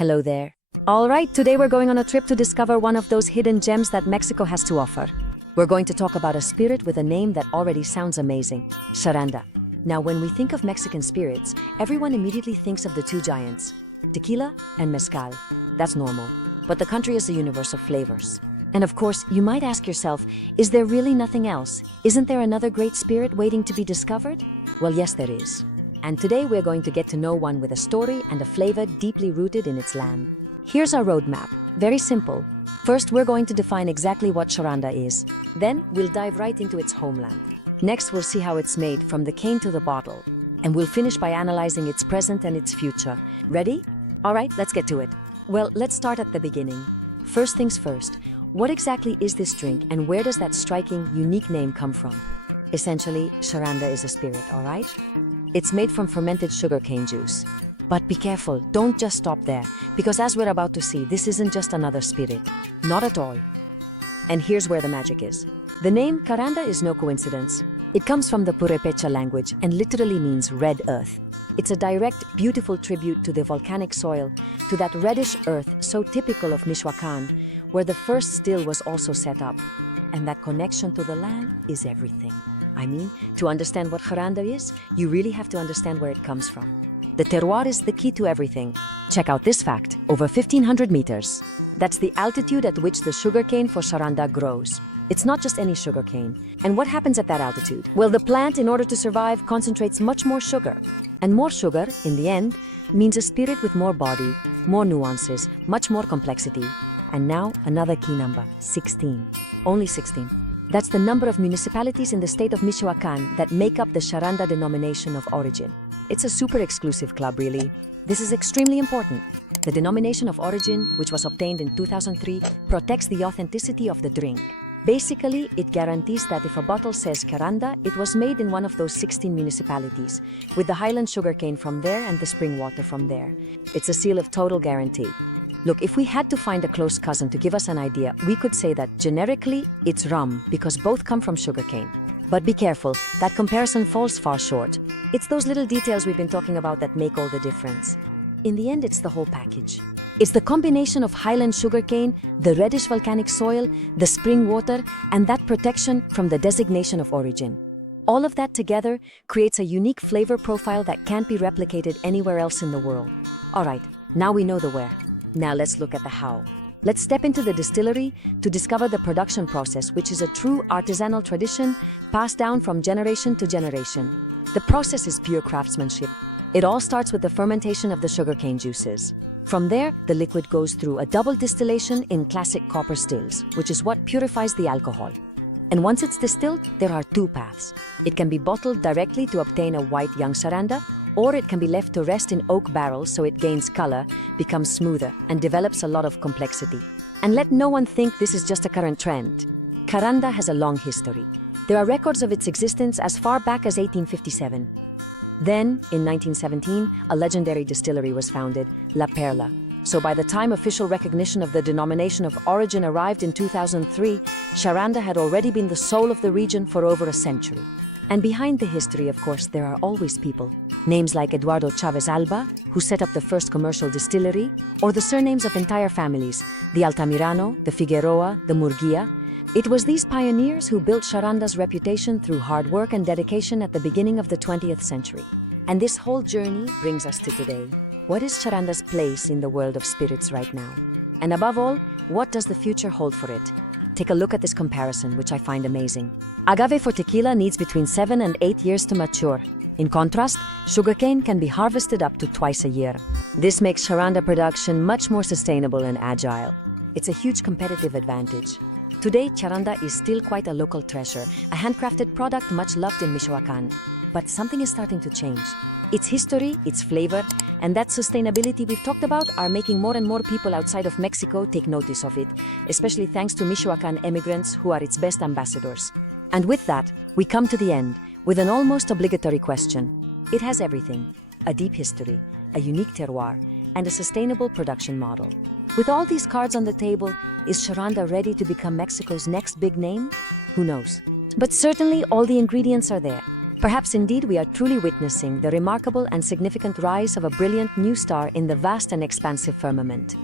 Hello there. Alright, today we're going on a trip to discover one of those hidden gems that Mexico has to offer. We're going to talk about a spirit with a name that already sounds amazing, Charanda. Now, when we think of Mexican spirits, everyone immediately thinks of the two giants, tequila and mezcal. That's normal. But the country is a universe of flavors. And of course, you might ask yourself, is there really nothing else? Isn't there another great spirit waiting to be discovered? Well, yes, there is. And today we're going to get to know one with a story and a flavor deeply rooted in its land. Here's our roadmap. Very simple. First, we're going to define exactly what Charanda is. Then, we'll dive right into its homeland. Next, we'll see how it's made from the cane to the bottle. And we'll finish by analyzing its present and its future. Ready? All right, let's get to it. Well, let's start at the beginning. First things first, what exactly is this drink and where does that striking, unique name come from? Essentially, Charanda is a spirit, all right? It's made from fermented sugarcane juice. But be careful, don't just stop there, because as we're about to see, this isn't just another spirit. Not at all. And here's where the magic is. The name Charanda is no coincidence. It comes from the Purepecha language and literally means red earth. It's a direct, beautiful tribute to the volcanic soil, to that reddish earth so typical of Michoacan, where the first still was also set up. And that connection to the land is everything. I mean, to understand what Charanda is, you really have to understand where it comes from. The terroir is the key to everything. Check out this fact, over 1,500 meters. That's the altitude at which the sugarcane for Charanda grows. It's not just any sugarcane. And what happens at that altitude? Well, the plant, in order to survive, concentrates much more sugar. And more sugar, in the end, means a spirit with more body, more nuances, much more complexity. And now, another key number, 16. Only 16. That's the number of municipalities in the state of Michoacan that make up the Charanda denomination of origin. It's a super exclusive club, really. This is extremely important. The denomination of origin, which was obtained in 2003, protects the authenticity of the drink. Basically, it guarantees that if a bottle says Charanda, it was made in one of those 16 municipalities, with the highland sugarcane from there and the spring water from there. It's a seal of total guarantee. Look, if we had to find a close cousin to give us an idea, we could say that generically, it's rum, because both come from sugarcane. But be careful, that comparison falls far short. It's those little details we've been talking about that make all the difference. In the end, it's the whole package. It's the combination of highland sugarcane, the reddish volcanic soil, the spring water, and that protection from the designation of origin. All of that together creates a unique flavor profile that can't be replicated anywhere else in the world. All right, now we know the where. Now let's look at the how. Let's step into the distillery to discover the production process, which is a true artisanal tradition passed down from generation to generation. The process is pure craftsmanship. It all starts with the fermentation of the sugarcane juices. From there, the liquid goes through a double distillation in classic copper stills, which is what purifies the alcohol. And once it's distilled, there are two paths. It can be bottled directly to obtain a white young Charanda, or it can be left to rest in oak barrels so it gains color, becomes smoother, and develops a lot of complexity. And let no one think this is just a current trend. Charanda has a long history. There are records of its existence as far back as 1857. Then, in 1917, a legendary distillery was founded, La Perla. So by the time official recognition of the denomination of origin arrived in 2003, Charanda had already been the soul of the region for over a century. And behind the history, of course, there are always people. Names like Eduardo Chavez Alba, who set up the first commercial distillery, or the surnames of entire families, the Altamirano, the Figueroa, the Murguia. It was these pioneers who built Charanda's reputation through hard work and dedication at the beginning of the 20th century. And this whole journey brings us to today. What is Charanda's place in the world of spirits right now? And above all, what does the future hold for it? Take a look at this comparison, which I find amazing. Agave for tequila needs between 7 and 8 years to mature. In contrast, sugarcane can be harvested up to twice a year. This makes Charanda production much more sustainable and agile. It's a huge competitive advantage. Today, Charanda is still quite a local treasure, a handcrafted product much loved in Michoacan. But something is starting to change. Its history, its flavor, and that sustainability we've talked about are making more and more people outside of Mexico take notice of it, especially thanks to Michoacan immigrants who are its best ambassadors. And with that, we come to the end, with an almost obligatory question. It has everything: a deep history, a unique terroir, and a sustainable production model. With all these cards on the table, is Charanda ready to become Mexico's next big name? Who knows? But certainly all the ingredients are there. Perhaps indeed we are truly witnessing the remarkable and significant rise of a brilliant new star in the vast and expansive firmament.